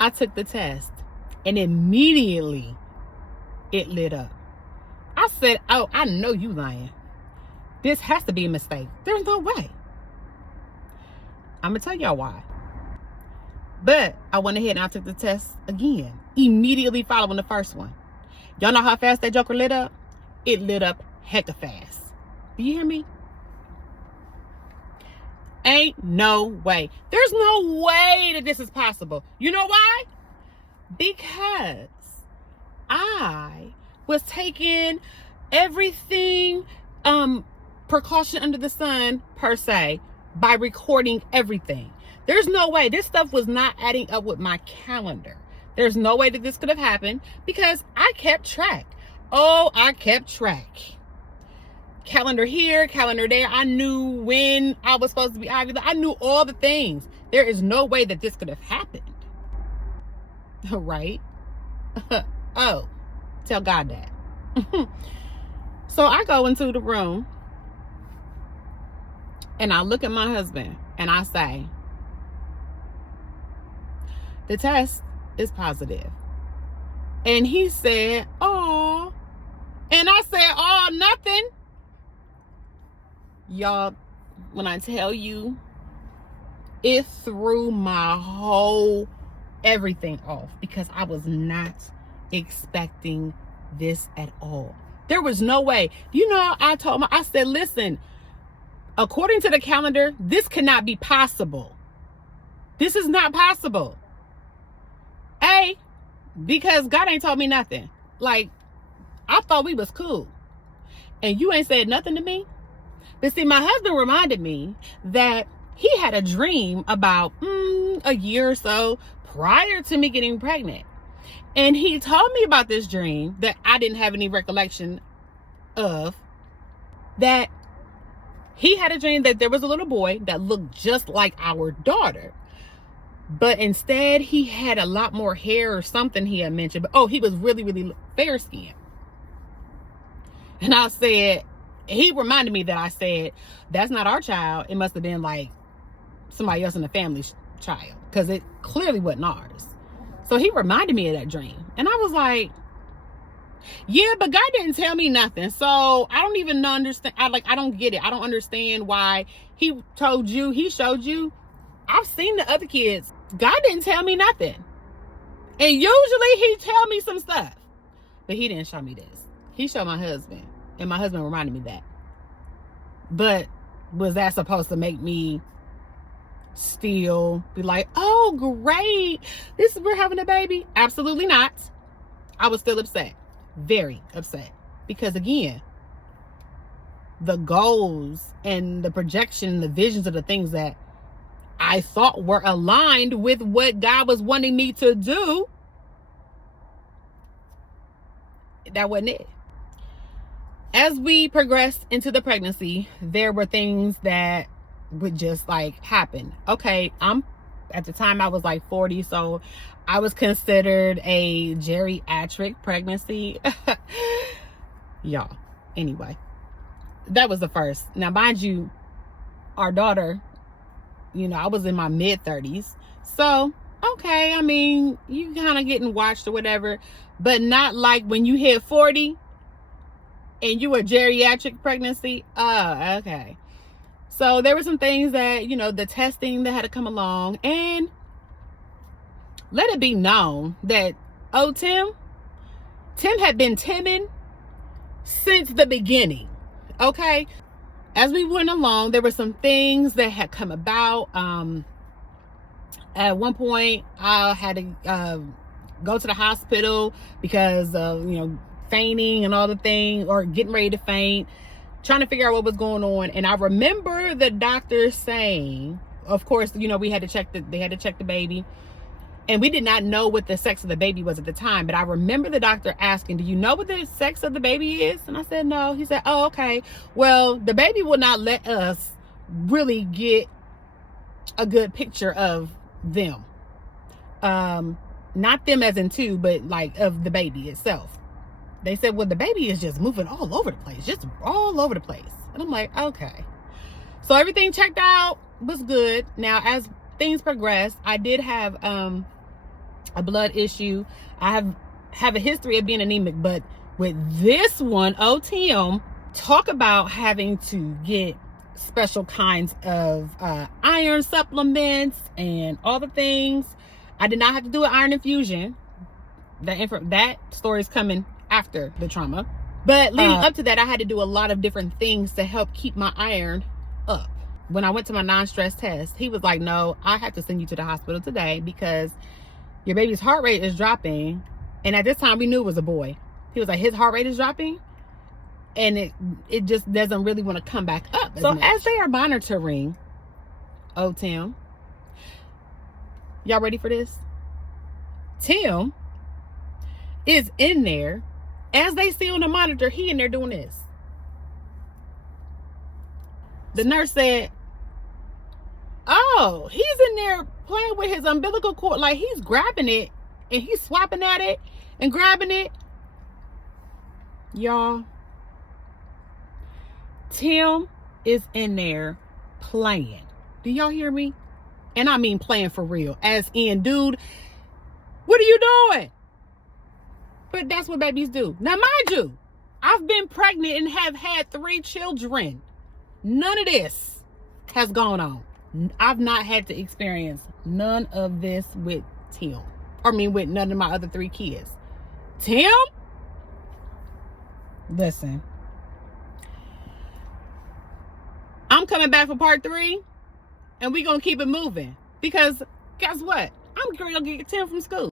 I took the test and immediately it lit up. I said, oh, I know you lying. This has to be a mistake. There's no way. I'm going to tell y'all why. But I went ahead and I took the test again, immediately following the first one. Y'all know how fast that joker lit up? It lit up hecka fast. Do you hear me? Ain't no way. There's no way that this is possible. You know why? Because I was taking everything precaution under the sun per se by recording everything. There's no way. This stuff was not adding up with my calendar. There's no way that this could have happened because I kept track. Oh, I kept track. Calendar here, calendar there. I knew when I was supposed to be ovulating. I knew all the things. There is no way that this could have happened. Right? Oh, tell God that. So I go into the room and I look at my husband and I say, the test is positive. And he said, oh. And I said, oh, nothing. Y'all, when I tell you, it threw my whole everything off because I was not expecting this at all. There was no way. You know, I said, listen, according to the calendar, this cannot be possible. This is not possible. A, because God ain't told me nothing. Like, I thought we was cool. And you ain't said nothing to me. But see, my husband reminded me that he had a dream about a year or so prior to me getting pregnant. And he told me about this dream that I didn't have any recollection of, that he had a dream that there was a little boy that looked just like our daughter. But instead, he had a lot more hair or something he had mentioned. But, oh, he was really, really fair skinned. And I said, he reminded me that I said, that's not our child. It must have been like somebody else in the family's child, because it clearly wasn't ours. So he reminded me of that dream. And I was like, yeah, but God didn't tell me nothing. So I don't even understand. I don't get it. I don't understand why he told you, he showed you. I've seen the other kids. God didn't tell me nothing. And usually he tell me some stuff. But he didn't show me this. He showed my husband. And my husband reminded me that. But was that supposed to make me still be like, oh, great, we're having a baby? Absolutely not. I was still upset. Very upset. Because again, the goals and the projection, the visions of the things that I thought were aligned with what God was wanting me to do, that wasn't it. As we progressed into the pregnancy, there were things that would just like happen. Okay, at the time I was like 40, so I was considered a geriatric pregnancy. Y'all, anyway, that was the first. Now, mind you, our daughter, you know, I was in my mid-30s. So, okay, I mean, you kind of getting watched or whatever, but not like when you hit 40 and you were geriatric pregnancy. Oh, okay. So there were some things that, you know, the testing that had to come along, and let it be known that, oh, Tim had been Timmin since the beginning. Okay. As we went along, there were some things that had come about. At one point, I had to go to the hospital because of, you know, fainting and all the things, or getting ready to faint, trying to figure out what was going on. And I remember the doctor saying, of course, you know, they had to check the baby. And we did not know what the sex of the baby was at the time. But I remember the doctor asking, do you know what the sex of the baby is? And I said, no. He said, oh, okay. Well, the baby will not let us really get a good picture of them. Not them as in two, but like of the baby itself. They said, well, the baby is just moving all over the place. Just all over the place. And I'm like, okay. So everything checked out, was good. Now, as things progressed, I did have a blood issue. I have a history of being anemic, but with this one, Tim, talk about having to get special kinds of iron supplements and all the things. I did not have to do an iron infusion. That story is coming after the trauma. But leading up to that, I had to do a lot of different things to help keep my iron up. When I went to my non-stress test, he was like, no, I have to send you to the hospital today because your baby's heart rate is dropping. And at this time, we knew it was a boy. He was like, his heart rate is dropping. And it just doesn't really want to come back up. So as they are monitoring Tim, y'all ready for this? Tim is in there. As they see on the monitor, he in there doing this. The nurse said, oh, he's in there playing with his umbilical cord. Like he's grabbing it and he's swapping at it and grabbing it. Y'all, Tim is in there playing. Do y'all hear me? And I mean playing for real. As in, dude, what are you doing? But that's what babies do. Now, mind you, I've been pregnant and have had 3 children. None of this has gone on. I've not had to experience none of this with Tim. With none of my other 3 kids. Tim? Listen. I'm coming back for part 3. And we're going to keep it moving. Because guess what? I'm going to get Tim from school.